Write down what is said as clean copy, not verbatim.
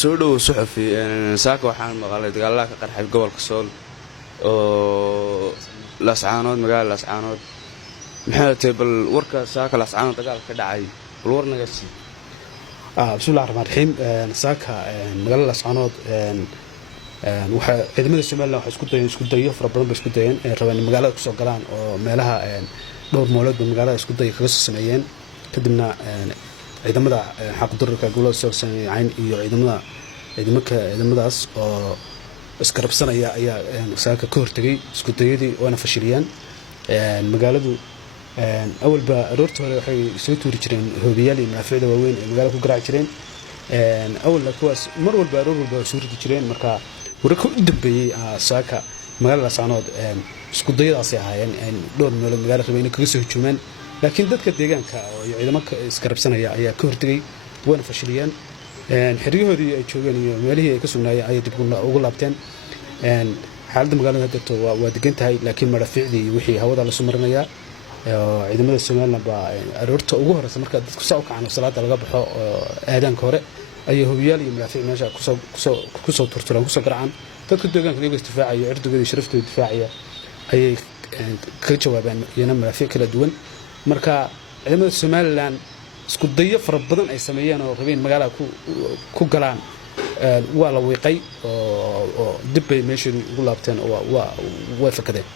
soo dhow suxufi saaka waxaan maqalay dagaalada ka qarxay gobolka Sool oo lascaanood magaalada lascaanood maxay tahay bal warka saaka lascaanood dagaal ka dhacay bal war naga sii bismillaahir rahmaanir rahiim saaka magaalada lascaanood waxa ciidamada Soomaaliland waxa isku dayo fara badan bay isku dayeen rabaan magaalada ku soo galaan oo meelaha dhowr moolood magaalada isku day kaga soo sameeyeen kadibna ciidamada xaqdarka gobolka Sool sameeyeen iyo ciidamadaas oo iskarabsanaya ayaa saaka ka hortagay isku dayadii oo fashiliyeen magaaladu awalba aroorta hore waxay soo tuuri jireen hoobiyaal iyo maafiicda waaweyn ee magaalada ku garaac jireen awalna kuwaas mar walba aroor walba soo ridi jireen marka warka u dambeeyay saaka magaalada Lascaanood isku dayadaas ay ahaayeen dhowr meelood magaalada rabeen kaga soo hujuumaan laakiin dadka deegaanka iyo ciidamada iskarabsanaya ayaa ka hortagay wana fashiliyeen xiriyahoodii ay joogeen iyo meelihii ay ka sugnaayeen ay dib ugu laabteen xaaladda magaalada hadda waa degan tahay laakiin marafiicdii wixii hawada la soo marinaya ciidamada Soomaaliland baa aroorta ugu horeysa marka dadku soo kacaan salaada laga baxo aadaanka hore ay hoobiyaal iyo marafiic meesha ku soo turturaan ku soo garacaan dadka deegaanka iyaga istifaacayo cirdigooda sharafteeda difaacaya ayay ka jawaabaan iyana marafiic kala duwan marka ciidamada Soomaaliland isku dayo fara badan ay sameeyeen oo rabeen magaalada ku galaan waa la wiiqay oo dib bay meeshii ugu laabteen oo waa fakadeen